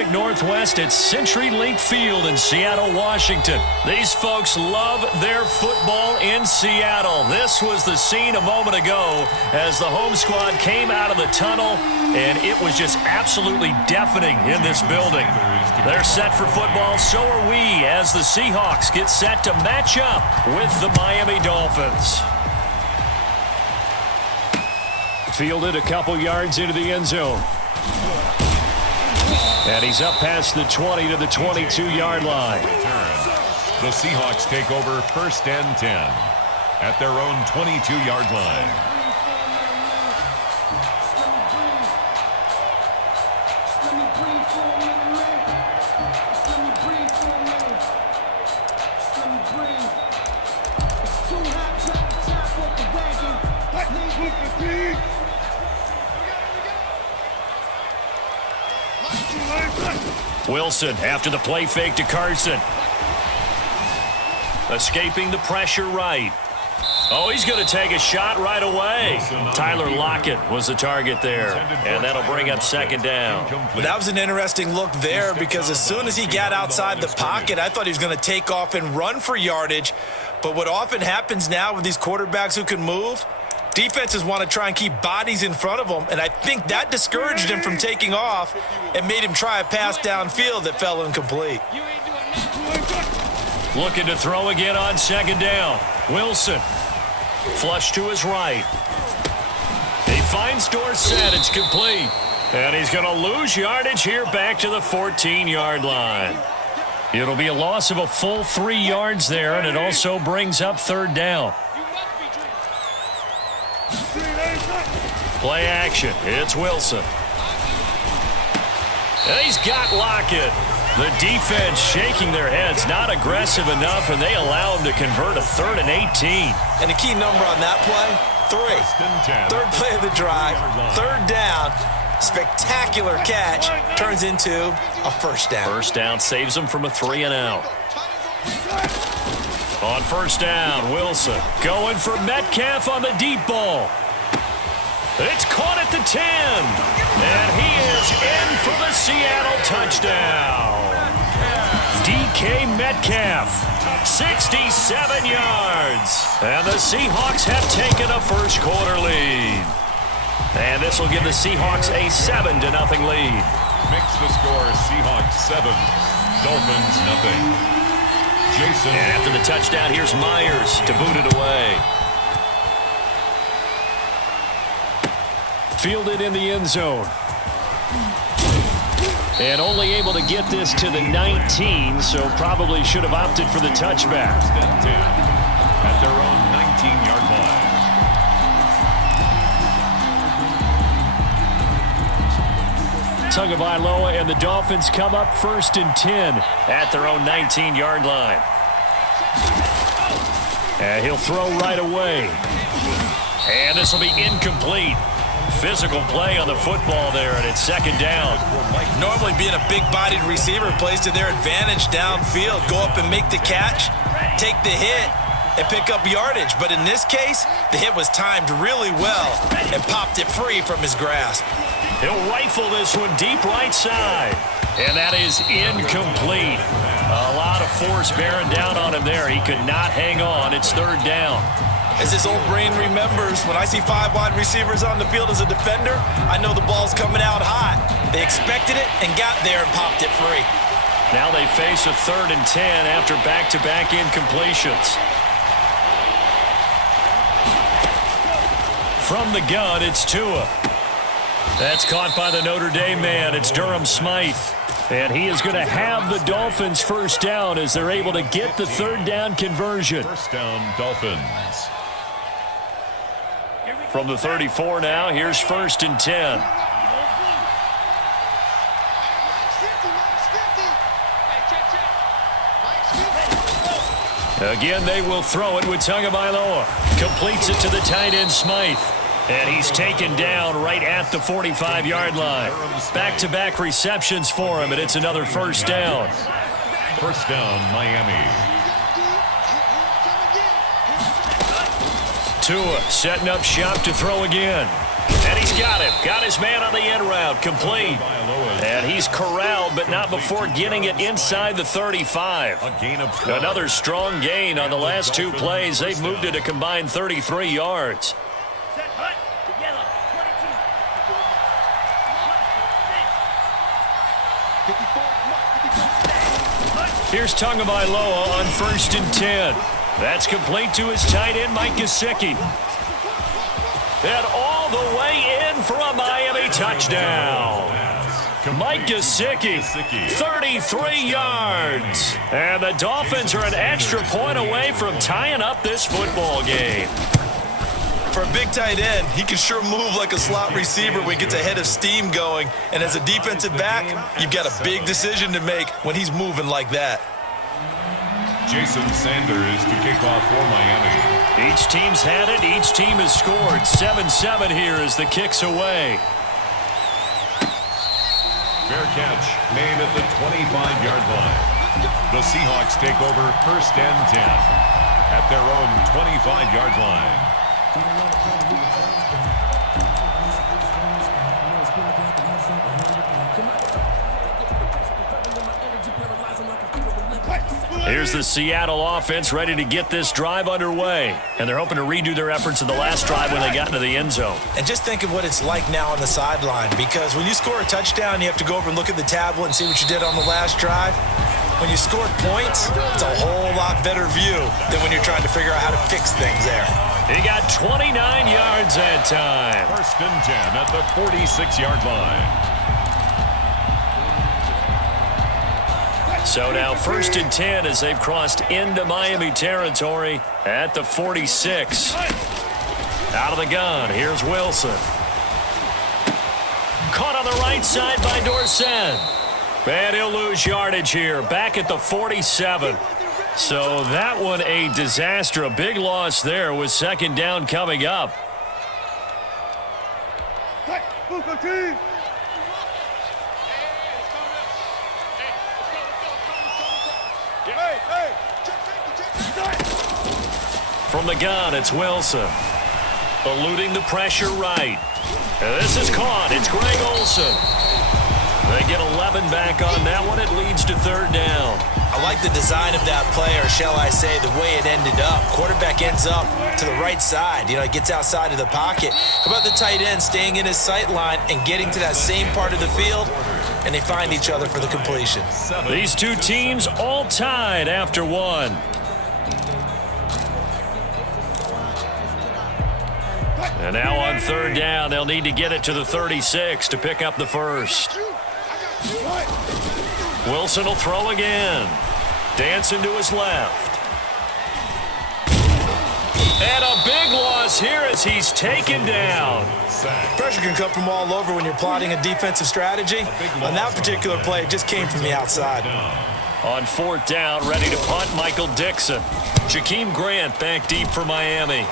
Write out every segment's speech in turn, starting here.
Pacific Northwest at CenturyLink Field in Seattle, Washington. These folks love their football in Seattle. This was the scene a moment ago as the home squad came out of the tunnel, and it was just absolutely deafening in this building. They're set for football, so are we, as the Seahawks get set to match up with the Miami Dolphins. Fielded a couple yards into the end zone. And he's up past the 20 to the 22-yard line. The Seahawks take over 1st and 10 at their own 22-yard line. Wilson after the play fake to Carson. Escaping the pressure right. Oh, he's going to take a shot right away. Tyler Lockett was the target there, and that'll bring up 2nd down. That was an interesting look there because as soon as he got outside the pocket, I thought he was going to take off and run for yardage. But what often happens now with these quarterbacks who can move, defenses want to try and keep bodies in front of them, and I think that discouraged him from taking off and made him try a pass downfield that fell incomplete. Looking to throw again on 2nd down. Wilson. Flush to his right. He finds Dorsett. It's complete. And he's going to lose yardage here back to the 14-yard line. It'll be a loss of a full 3 yards there, and it also brings up 3rd down. Play action. It's Wilson. And he's got Lockett. The defense shaking their heads, not aggressive enough, and they allow him to convert a 3rd and 18. And the key number on that play, 3. 3rd play of the drive, 3rd down, spectacular catch, turns into a 1st down. 1st down saves them from a 3 and out. On 1st down, Wilson going for Metcalf on the deep ball. It's caught at the 10. And he is in for the Seattle touchdown. DK Metcalf, 67 yards. And the Seahawks have taken a first quarter lead. And this will give the Seahawks a 7-0 lead. Makes the score Seahawks 7, Dolphins nothing. Jason. And after the touchdown, here's Myers to boot it away. Fielded in the end zone. And only able to get this to the 19, so probably should have opted for the touchback. 1st and 10 at their own 19-yard line. Tagovailoa and the Dolphins come up 1st and 10 at their own 19-yard line. And he'll throw right away. And this will be incomplete. Physical play on the football there, and it's 2nd down. Normally being a big-bodied receiver plays to their advantage downfield. Go up and make the catch, take the hit, and pick up yardage. But in this case, the hit was timed really well and popped it free from his grasp. He'll rifle this one deep right side. And that is incomplete. A lot of force bearing down on him there. He could not hang on. It's 3rd down. As his old brain remembers, when I see 5 wide receivers on the field as a defender, I know the ball's coming out hot. They expected it and got there and popped it free. Now they face a 3rd and 10 after back-to-back incompletions. From the gun, it's Tua. That's caught by the Notre Dame man. It's Durham Smythe. And he is going to have the Dolphins 1st down as they're able to get the 3rd down conversion. 1st down, Dolphins. From the 34 now, here's 1st and 10. Again, they will throw it with Tagovailoa. Completes it to the tight end, Smythe. And he's taken down right at the 45-yard line. Back-to-back receptions for him, and it's another 1st down. 1st down, Miami. Tua setting up shop to throw again. And he's got him. Got his man on the end route. Complete. And he's corralled, but not before getting it inside the 35. Another strong gain on the last two plays. They've moved it a combined 33 yards. Here's Tagovailoa on 1st and 10. That's complete to his tight end, Mike Gesicki. And all the way in for a Miami touchdown. Mike Gesicki, 33 yards. And the Dolphins are an extra point away from tying up this football game. For a big tight end, he can sure move like a slot receiver when he gets a head of steam going. And as a defensive back, you've got a big decision to make when he's moving like that. Jason Sanders to kick off for Miami. Each team's had it. Each team has scored. 7-7 here as the kick's away. Fair catch made at the 25-yard line. The Seahawks take over 1st and 10 at their own 25-yard line. Here's the Seattle offense ready to get this drive underway. And they're hoping to redo their efforts of the last drive when they got into the end zone. And just think of what it's like now on the sideline, because when you score a touchdown, you have to go over and look at the tablet and see what you did on the last drive. When you score points, it's a whole lot better view than when you're trying to figure out how to fix things there. He got 29 yards that time. 1st and 10 at the 46-yard line. So now 1st and 10 as they've crossed into Miami territory at the 46. Out of the gun, here's Wilson. Caught on the right side by Dorsett. And he'll lose yardage here, back at the 47. So that one a disaster, a big loss there with 2nd down coming up. From the gun, it's Wilson. Eluding the pressure right. And this is caught. It's Greg Olsen. They get 11 back on that one. It leads to 3rd down. I like the design of that play, or shall I say the way it ended up. Quarterback ends up to the right side. You know, he gets outside of the pocket. How about the tight end staying in his sight line and getting to that same part of the field, and they find each other for the completion. These two teams all tied after one. And now on 3rd down, they'll need to get it to the 36 to pick up the first. Wilson will throw again. Dancing to his left. And a big loss here as he's taken down. Pressure can come from all over when you're plotting a defensive strategy. On that particular play, it just came from the outside. On 4th down, ready to punt, Michael Dixon. Jakeem Grant back deep for Miami.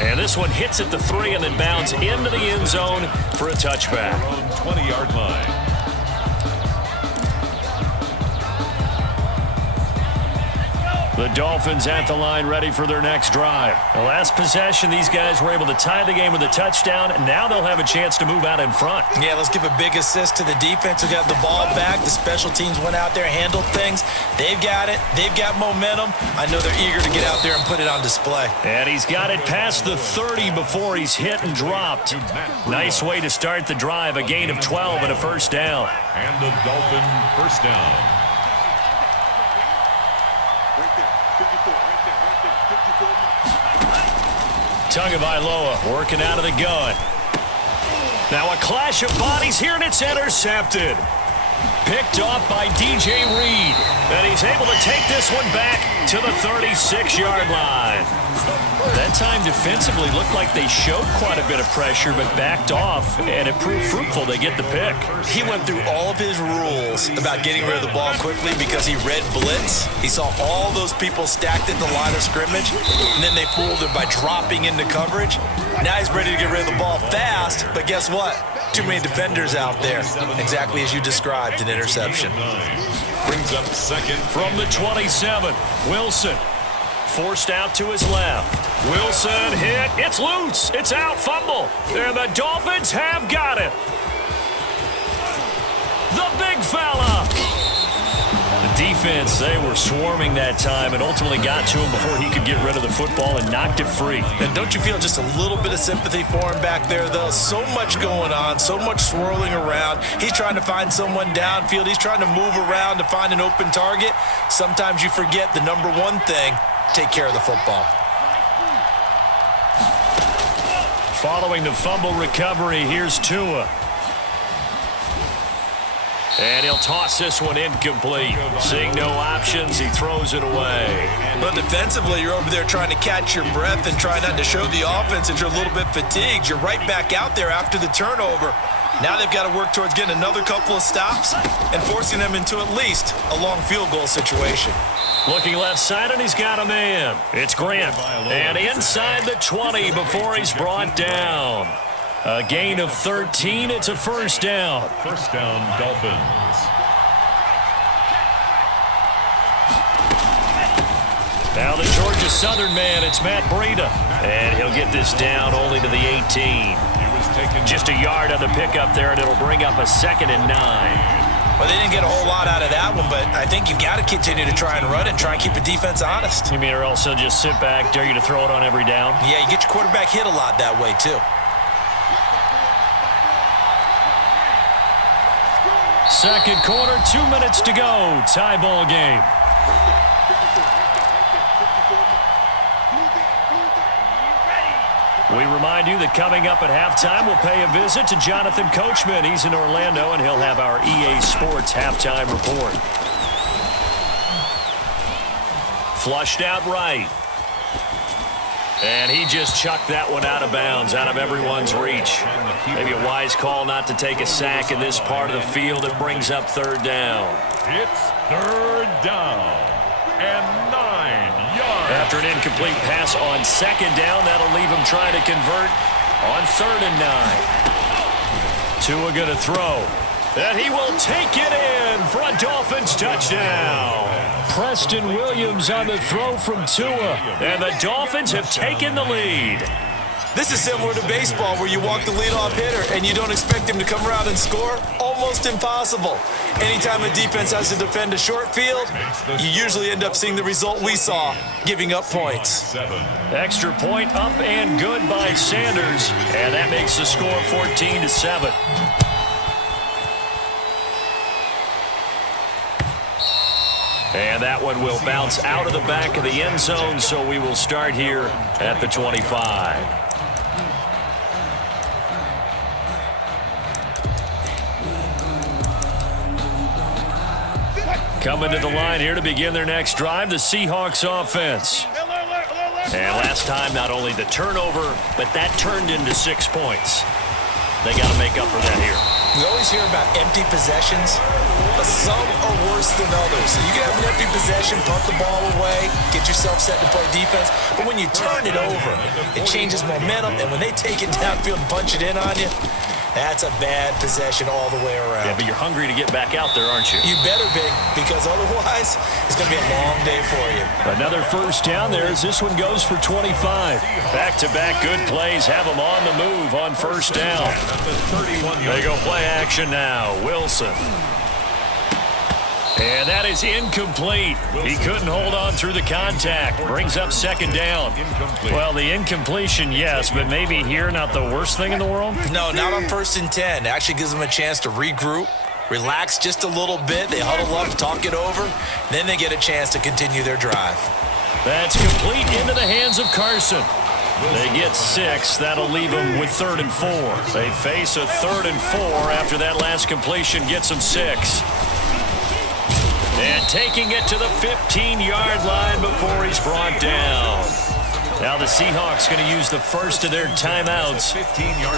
And this one hits at the 3 and then bounds into the end zone for a touchback. 20-yard line. The Dolphins at the line ready for their next drive. The last possession, these guys were able to tie the game with a touchdown, and now they'll have a chance to move out in front. Yeah, let's give a big assist to the defense who got the ball back. The special teams went out there, handled things. They've got it. They've got momentum. I know they're eager to get out there and put it on display. And he's got it past the 30 before he's hit and dropped. Nice way to start the drive, a gain of 12 and a 1st down. And the Dolphin 1st down. Tagovailoa working out of the gun. Now a clash of bodies here, and it's intercepted. Picked off by DJ Reed. And he's able to take this one back to the 36-yard line. That time defensively looked like they showed quite a bit of pressure but backed off, and it proved fruitful. They get the pick. He went through all of his rules about getting rid of the ball quickly because he read blitz. He saw all those people stacked at the line of scrimmage, and then they fooled him by dropping into coverage. Now he's ready to get rid of the ball fast, but guess what? Too many defenders out there. Exactly as you described, an interception. Brings up 2nd from the 27. Wilson forced out to his left. Wilson hit. It's loose. It's out. Fumble. And the Dolphins have got it. The big fella. The defense, they were swarming that time and ultimately got to him before he could get rid of the football and knocked it free. And don't you feel just a little bit of sympathy for him back there, though? So much going on, so much swirling around. He's trying to find someone downfield. He's trying to move around to find an open target. Sometimes you forget the number one thing, take care of the football. Following the fumble recovery, here's Tua. And he'll toss this one incomplete. Seeing no options, he throws it away. But defensively, you're over there trying to catch your breath and try not to show the offense that you're a little bit fatigued. You're right back out there after the turnover. Now they've got to work towards getting another couple of stops and forcing them into at least a long field goal situation. Looking left side, and he's got a man. It's Grant. And inside the 20 before he's brought down. A gain of 13. It's a first down. First down, Dolphins. Now the Georgia Southern man, it's Matt Breida. And he'll get this down only to the 18. Just a yard on the pickup there, and it'll bring up a 2nd and 9. Well, they didn't get a whole lot out of that one, but I think you've got to continue to try and run and try and keep the defense honest. You mean or else they'll just sit back, dare you to throw it on every down? Yeah, you get your quarterback hit a lot that way, too. Second quarter, 2 minutes to go. Tie ball game. We remind you that coming up at halftime, we'll pay a visit to Jonathan Coachman. He's in Orlando, and he'll have our EA Sports halftime report. Flushed out right. And he just chucked that one out of bounds, out of everyone's reach. Maybe a wise call not to take a sack in this part of the field. It brings up third down. It's third down and 9 yards. After an incomplete pass on second down, that'll leave him trying to convert on 3rd and 9. Tua going to throw. And he will take it in for a Dolphins touchdown. Preston Williams on the throw from Tua. And the Dolphins have taken the lead. This is similar to baseball where you walk the leadoff hitter and you don't expect him to come around and score. Almost impossible. Anytime a defense has to defend a short field, you usually end up seeing the result we saw, giving up points. Extra point up and good by Sanders. And that makes the score 14-7. And that one will bounce out of the back of the end zone, so we will start here at the 25. Coming to the line here to begin their next drive, the Seahawks offense. And last time, not only the turnover, but that turned into 6 points. They got to make up for that here. We always hear about empty possessions, but some are worse than others. So you can have an empty possession, punt the ball away, get yourself set to play defense, but when you turn it over, it changes momentum, and when they take it downfield and punch it in on you, that's a bad possession all the way around. Yeah, but you're hungry to get back out there, aren't you? You better be, because otherwise it's going to be a long day for you. Another first down there as this one goes for 25. Back-to-back good plays have them on the move on first down. They go play action now. Wilson. And that is incomplete. He couldn't hold on through the contact. Brings up second down. Well, the incompletion, yes, but maybe here not the worst thing in the world? No, not on 1st and 10. It actually gives them a chance to regroup, relax just a little bit. They huddle up, talk it over. Then they get a chance to continue their drive. That's complete into the hands of Carson. They get 6. That'll leave them with 3rd and 4. They face a 3rd and 4 after that last completion gets them 6. And taking it to the 15-yard line before he's brought down. Now the Seahawks going to use the first of their timeouts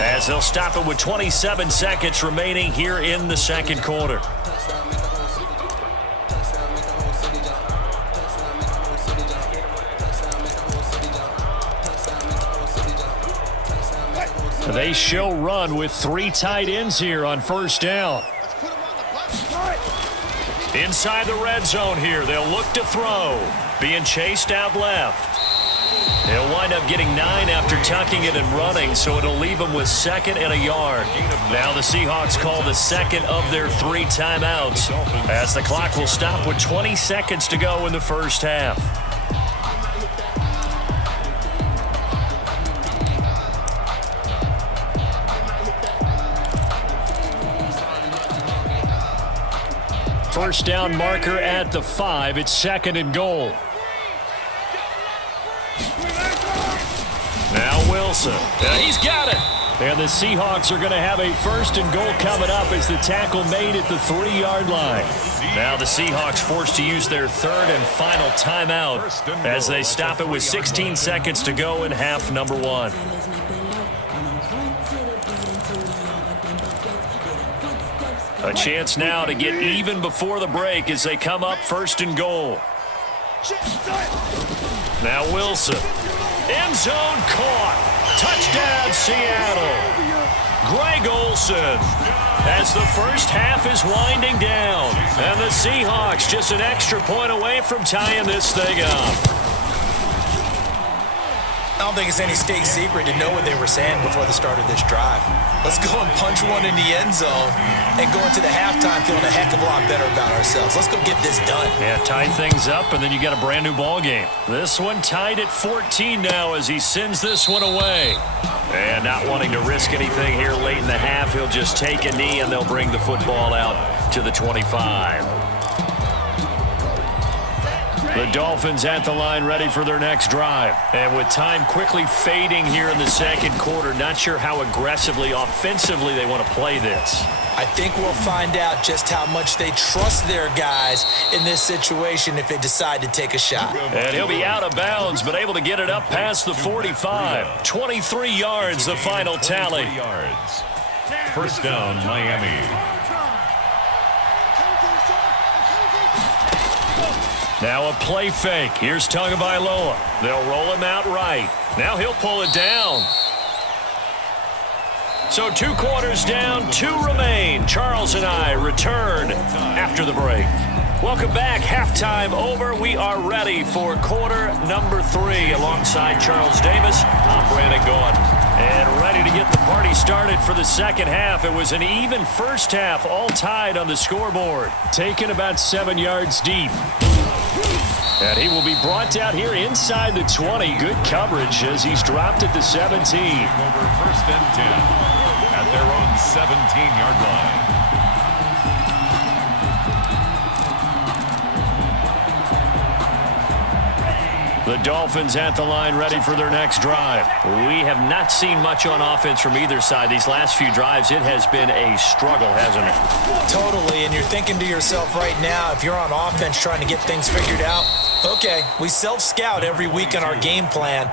as they'll stop it with 27 seconds remaining here in the second quarter. They show run with 3 tight ends here on first down. Inside the red zone here, they'll look to throw. being chased out left. He'll wind up getting 9 after tucking it and running, so it'll leave him with 2nd and a yard. Now the Seahawks call the 2nd of their 3 timeouts as the clock will stop with 20 seconds to go in the first half. First down marker at the 5. It's 2nd and goal. Now Wilson. He's got it. And the Seahawks are going to have a 1st and goal coming up as the tackle made at the 3-yard line. Now the Seahawks forced to use their 3rd and final timeout as they stop it with 16 seconds to go in half number 1. A chance now to get even before the break as they come up 1st and goal. Now Wilson. End zone caught. Touchdown, Seattle. Greg Olsen as the first half is winding down. And the Seahawks just an extra point away from tying this thing up. I don't think it's any state secret to know what they were saying before the start of this drive. Let's go and punch one in the end zone and go into the halftime feeling a heck of a lot better about ourselves. Let's go get this done. Yeah, tie things up, and then you got a brand new ball game. This one tied at 14 now as he sends this one away. And not wanting to risk anything here late in the half, he'll just take a knee, and they'll bring the football out to the 25. The Dolphins at the line ready for their next drive. And with time quickly fading here in the second quarter, not sure how aggressively, offensively they want to play this. I think we'll find out just how much they trust their guys in this situation if they decide to take a shot. And he'll be out of bounds, but able to get it up past the 45. 23 yards, the final tally. First down, Miami. Now a play fake. Here's Tagovailoa. They'll roll him out right. Now he'll pull it down. So 2 quarters down, 2 remain. Charles and I return after the break. Welcome back. Halftime over. We are ready for quarter number 3. Alongside Charles Davis, I'm Brandon Gaughan. And ready to get the party started for the second half. It was an even first half, all tied on the scoreboard. Taken about 7 yards deep. And he will be brought out here inside the 20. Good coverage as he's dropped at the 17. Over 1st and 10 at their own 17-yard line. The Dolphins at the line ready for their next drive. We have not seen much on offense from either side. These last few drives, it has been a struggle, hasn't it? Totally, and you're thinking to yourself right now, if you're on offense trying to get things figured out, okay, we self-scout every week on our game plan.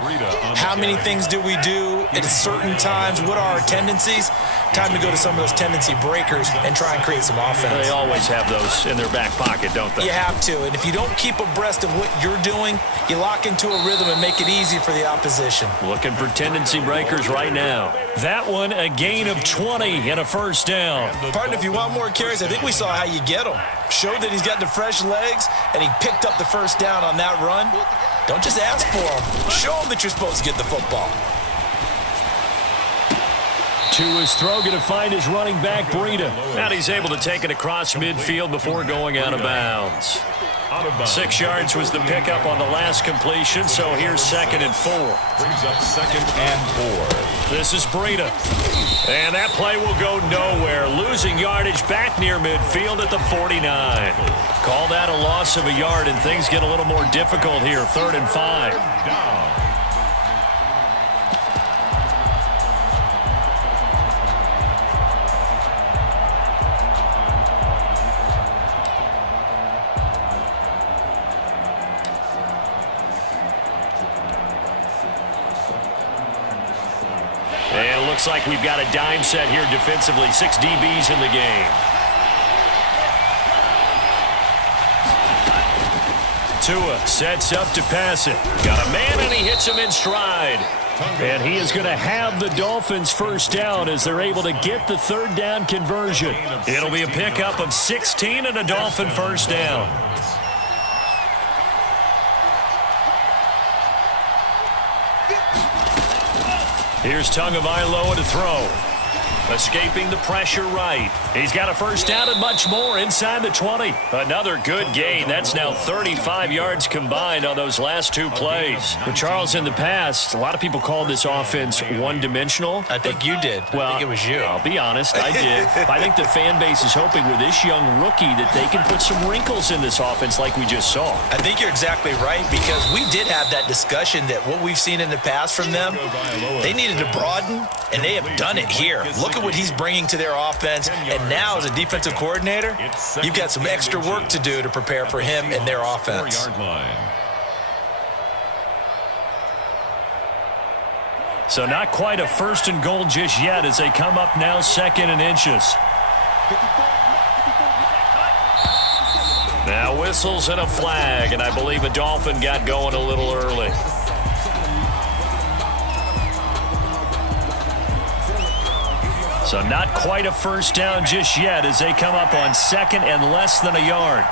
How many things do we do at certain times? What are our tendencies? Time to go to some of those tendency breakers and try and create some offense. They always have those in their back pocket, don't they? You have to, and if you don't keep abreast of what you're doing, you lock into a rhythm and make it easy for the opposition. Looking for tendency breakers right now. That one, a gain of 20 and a first down. Partner, if you want more carries, I think we saw how you get them. Showed that he's got the fresh legs, and he picked up the first down on that run. Don't just ask for them. Show them that you're supposed to get the football. To his throw, going to find his running back, Breida. And he's able to take it across midfield before going out of bounds. 6 yards was the pickup on the last completion, so here's 2nd and 4. Brings up 2nd and 4. This is Breida. And that play will go nowhere. Losing yardage back near midfield at the 49. Call that a loss of a yard, and things get a little more difficult here. 3rd and 5. Down. And it looks like we've got a dime set here defensively. 6 DBs in the game. Tua sets up to pass it. Got a man, and he hits him in stride. And he is going to have the Dolphins first down as they're able to get the 3rd down conversion. It'll be a pickup of 16 and a Dolphin first down. Here's Tagovailoa to throw. Escaping the pressure right. He's got a first down and much more inside the 20. Another good gain. That's now 35 yards combined on those last two plays. But Charles, in the past, a lot of people called this offense one-dimensional. I think you did. Well, I think it was you. I'll be honest, I did. I think the fan base is hoping with this young rookie that they can put some wrinkles in this offense like we just saw. I think you're exactly right, because we did have that discussion that what we've seen in the past from them, they needed to broaden, and they have done it here. Look at what he's bringing to their offense, and now as a defensive coordinator, you've got some extra work to do to prepare for him and their offense. So not quite a first and goal just yet as they come up now 2nd and inches. Now whistles and a flag, and I believe a Dolphin got going a little early. So not quite a first down just yet as they come up on 2nd and less than a yard.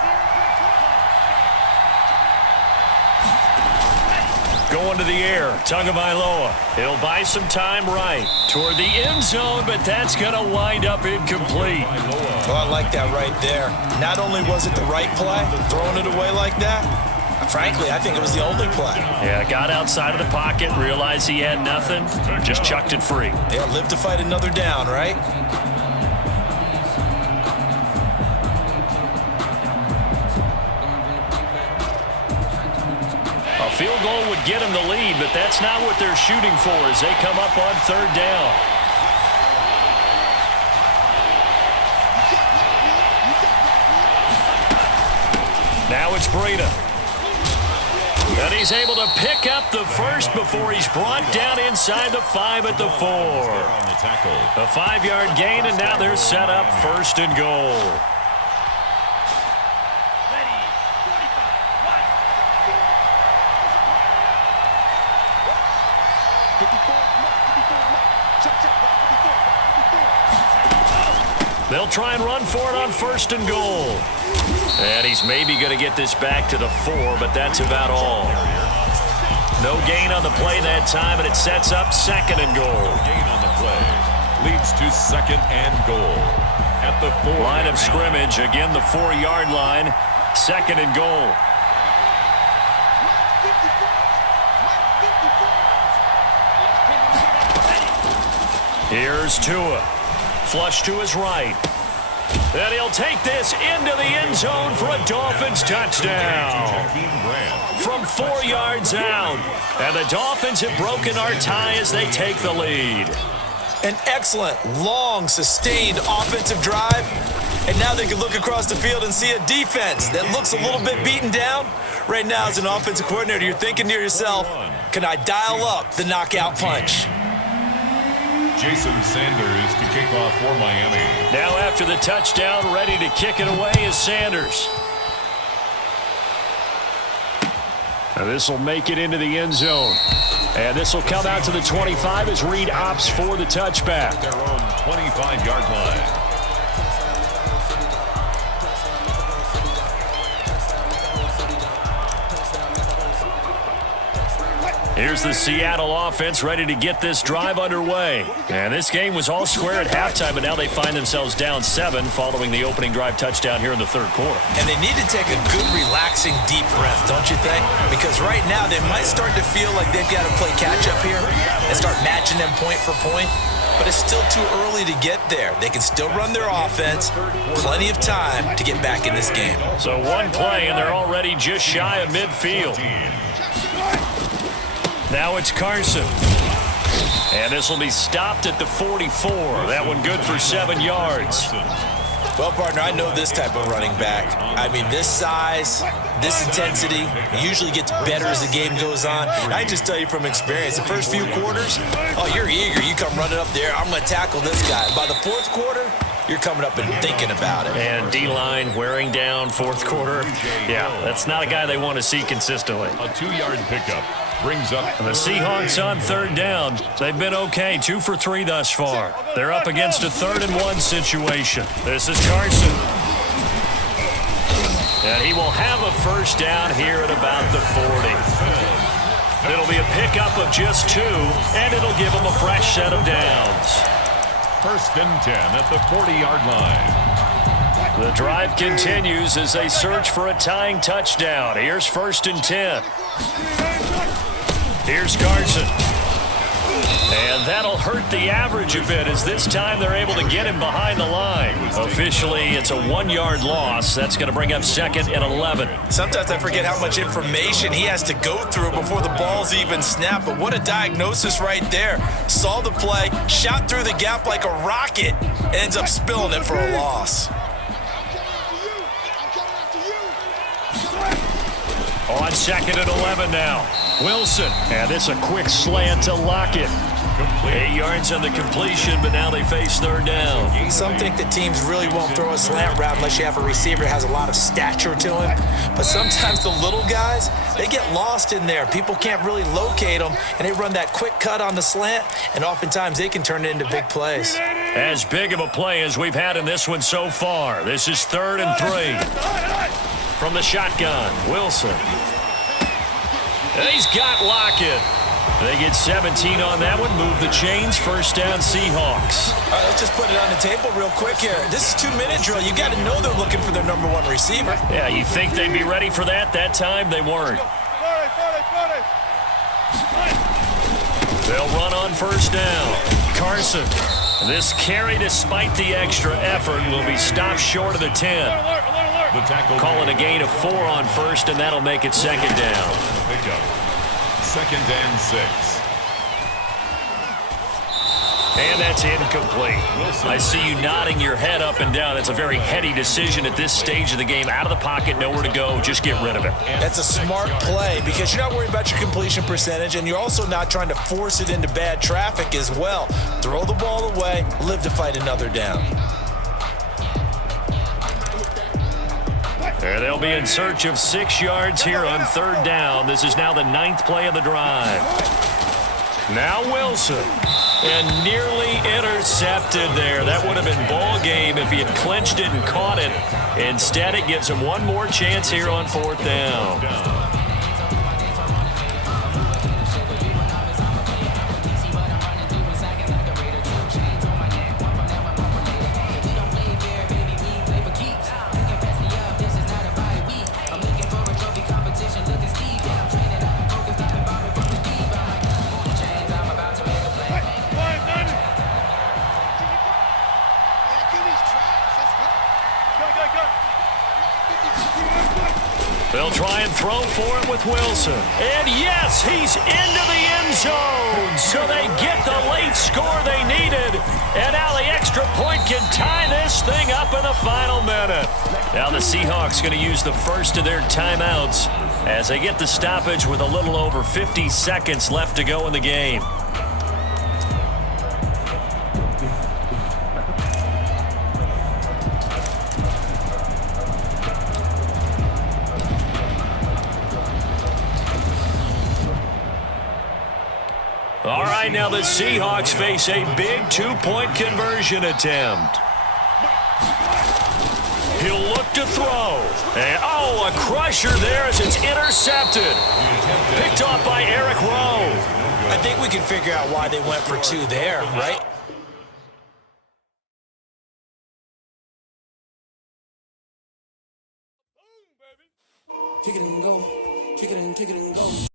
Going to the air, Tagovailoa. He'll buy some time right toward the end zone, but that's going to wind up incomplete. Well, I like that right there. Not only was it the right play, throwing it away like that, frankly, I think it was the only play. Yeah, got outside of the pocket, realized he had nothing, just chucked it free. Yeah, live to fight another down, right? A field goal would get him the lead, but that's not what they're shooting for as they come up on 3rd down. Now it's Breida. And he's able to pick up the first before he's brought down inside the 5 at the 4. A 5-yard gain, and now they're set up 1st and goal. They'll try and run for it on 1st and goal. And he's maybe going to get this back to the 4, but that's about all. No gain on the play that time, and it sets up 2nd and goal. Gain on the play leads to 2nd and goal at the 4. Line of scrimmage, again the 4-yard line, 2nd and goal. Here's Tua. Flush to his right. And he'll take this into the end zone for a Dolphins touchdown. From 4 yards out. And the Dolphins have broken our tie as they take the lead. An excellent, long, sustained offensive drive. And now they can look across the field and see a defense that looks a little bit beaten down. Right now, as an offensive coordinator, you're thinking to yourself, can I dial up the knockout punch? Jason Sanders to kick off for Miami. Now after the touchdown, ready to kick it away is Sanders. Now this will make it into the end zone. And this will come out to the 25 as Reed opts for the touchback. Their own 25-yard line. Here's the Seattle offense ready to get this drive underway. And this game was all square at halftime, but now they find themselves down 7 following the opening drive touchdown here in the 3rd quarter. And they need to take a good, relaxing, deep breath, don't you think? Because right now they might start to feel like they've got to play catch-up here and start matching them point for point. But it's still too early to get there. They can still run their offense. Plenty of time to get back in this game. So one play, and they're already just shy of midfield. Now it's Carson. And this will be stopped at the 44. That one good for 7 yards. Well, partner, I know this type of running back. I mean, this size, this intensity usually gets better as the game goes on. And I just tell you from experience, the first few quarters, oh, you're eager. You come running up there, I'm going to tackle this guy. By the 4th quarter, you're coming up and thinking about it. And D-line wearing down 4th quarter. Yeah, that's not a guy they want to see consistently. A 2-yard pickup brings up the Seahawks on 3rd down. They've been okay, 2 for 3 thus far. They're up against a 3rd and 1 situation. This is Carson. And he will have a first down here at about the 40. It'll be a pickup of just 2, and it'll give them a fresh set of downs. 1st and 10 at the 40-yard line. The drive continues as they search for a tying touchdown. Here's 1st and 10. Here's Carson. And that'll hurt the average a bit as this time they're able to get him behind the line. Officially, it's a 1-yard loss. That's going to bring up 2nd and 11. Sometimes I forget how much information he has to go through before the ball's even snapped. But what a diagnosis right there. Saw the play, shot through the gap like a rocket, ends up spilling it for a loss. On 2nd and 11 now. Wilson. And it's a quick slant to Lockett. 8 yards on the completion, but now they face 3rd down. Some think that teams really won't throw a slant route unless you have a receiver that has a lot of stature to him. But sometimes the little guys, they get lost in there. People can't really locate them, and they run that quick cut on the slant, and oftentimes they can turn it into big plays. As big of a play as we've had in this one so far. This is 3rd and 3. From the shotgun, Wilson. He's got Lockett. They get 17 on that one. Move the chains. 1st down, Seahawks. All right, let's just put it on the table real quick here. This is 2-minute drill. You got to know they're looking for their number 1 receiver. Yeah, you think they'd be ready for that? That time they weren't. They'll run on 1st down. Carson. This carry, despite the extra effort, will be stopped short of the 10. The tackle. Calling a gain of 4 on 1st, and that'll make it 2nd down. Pickup. 2nd and 6. And that's incomplete. I see you nodding your head up and down. That's a very heady decision at this stage of the game. Out of the pocket, nowhere to go. Just get rid of it. That's a smart play because you're not worried about your completion percentage, and you're also not trying to force it into bad traffic as well. Throw the ball away, live to fight another down. There they'll be in search of 6 yards here on 3rd down. This is now the 9th play of the drive. Now Wilson. And nearly intercepted there. That would have been ball game if he had clinched it and caught it. Instead, it gives him one more chance here on 4th down. They'll try and throw for it with Wilson. And yes, he's into the end zone. So they get the late score they needed. And now the extra point can tie this thing up in the final minute. Now the Seahawks going to use the first of their timeouts as they get the stoppage with a little over 50 seconds left to go in the game. All right, now the Seahawks face a big 2-point conversion attempt. He'll look to throw. And, a crusher there as it's intercepted. Picked off by Eric Rowe. I think we can figure out why they went for 2 there, right? Kick it and go. Kick it and go.